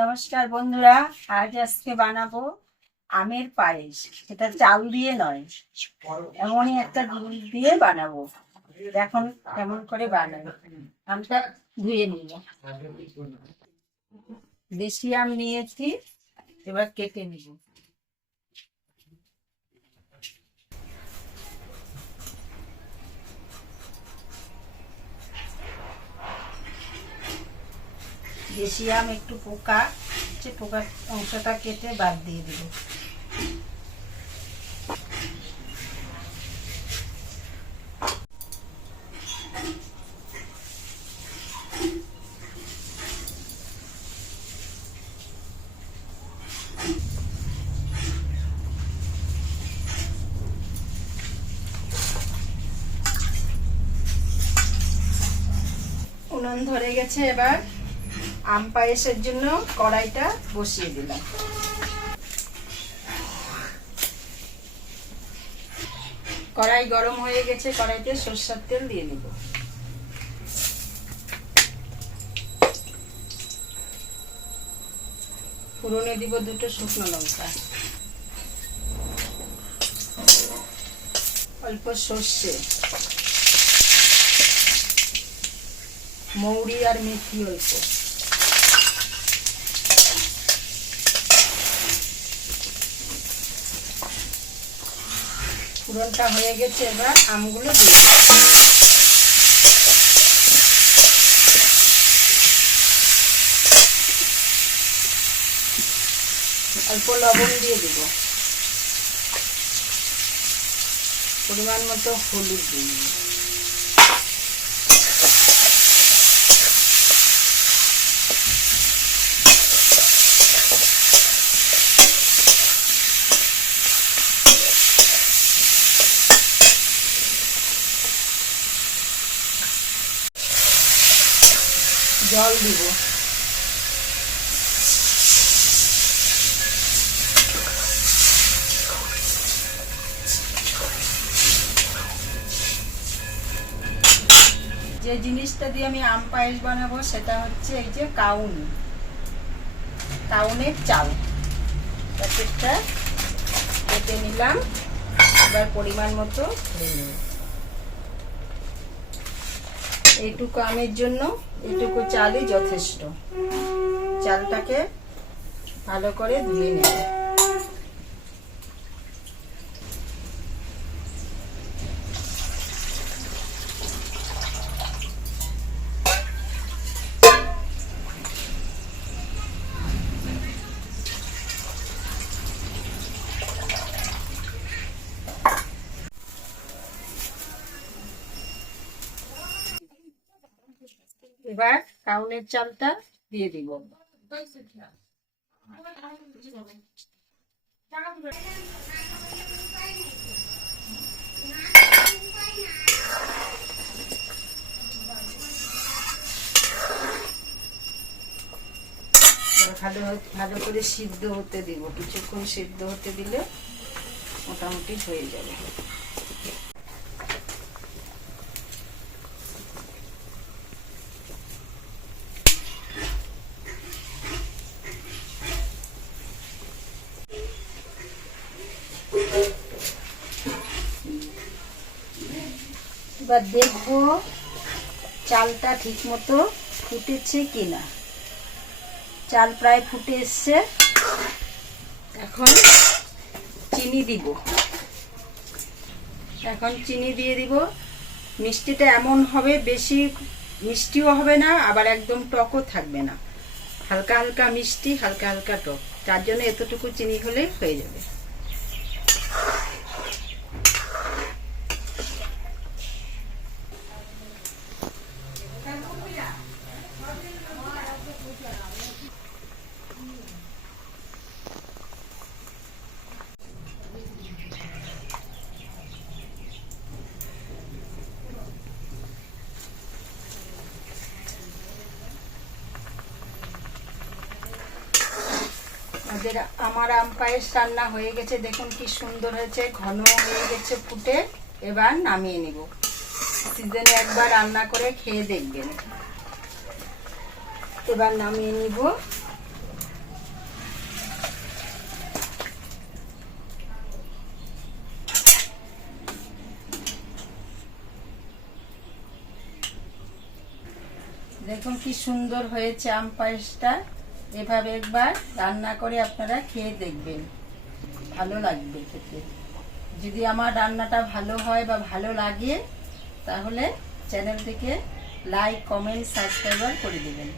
নমস্কার বন্ধুরা, আজ আজকে বানাবো আমের পায়েস। এটা চাল দিয়ে নয়, এমনই একটা জিনিস দিয়ে বানাবো। এখন কেমন করে বানাবো। আমটা ধুয়ে নিব। দেশি আম নিয়েছি, এবার কেটে নিব। দেশি আম একটু পোকা, পোকার অংশটা কেটে বাদ দিয়ে দিব। উনুন ধরে গেছে, এবার আম পায়েসের জন্য কড়াইটা বসিয়ে দিলাম। কড়াই গরম হয়ে গেছে, কড়াইতে সরষের তেল দিয়ে নিব। ফোড়নে দিব দুটো শুকনো লঙ্কা, অল্প সর্ষে, মৌরি আর মেথি অল্প। ফোড়নটা হয়ে গেছে, এবার আমগুলো দিয়ে অল্প লবণ দিয়ে দিব, পরিমাণ মতো হলুদ দিয়ে দিব, জল দিব। যে জিনিসটা দিয়ে আমি আম পায়েস বানাবো সেটা হচ্ছে এই যে কাউনের চাল। প্যাকেটটা কেটে নিলাম, এবার পরিমাণ মতো এইটুকু আমের জন্য এইটুকু চালই যথেষ্ট। চালটাকে ভালো করে ধুয়ে নেব। এবার কাউনের চালটা দিয়ে দিব। ভালো করে সিদ্ধ হতে দিব, কিছুক্ষণ সিদ্ধ হতে দিলে মোটামুটি হয়ে যাবে। এবার দেখবো চালটা ঠিক মতো ফুটেছে কিনা। চাল প্রায় ফুটে এসছে, এখন চিনি দিব। চিনি দিয়ে দিব। মিষ্টিটা এমন হবে, বেশি মিষ্টিও হবে না, আবার একদম টকও থাকবে না। হালকা হালকা মিষ্টি, হালকা হালকা টক, তার জন্য এতটুকু চিনি হলে হয়ে যাবে। আমার আম পায়েস রান্না হয়ে গেছে, দেখুন কি সুন্দর হয়েছে, ঘন হয়ে গেছে ফুটে। এবার নামিয়ে নিব। সিজনে একবার রান্না করে খেয়ে দেখবেন। এবার নামিয়ে নিব। দেখুন কি সুন্দর হয়েছে আম পায়েসটা। এভাবে একবার রান্না করে আপনারা খেয়ে দেখবেন, ভালো লাগবে খেতে। যদি আমার রান্নাটা ভালো হয় বা ভালো লাগে তাহলে চ্যানেলটিকে লাইক, কমেন্ট, সাবস্ক্রাইব করে দেবেন।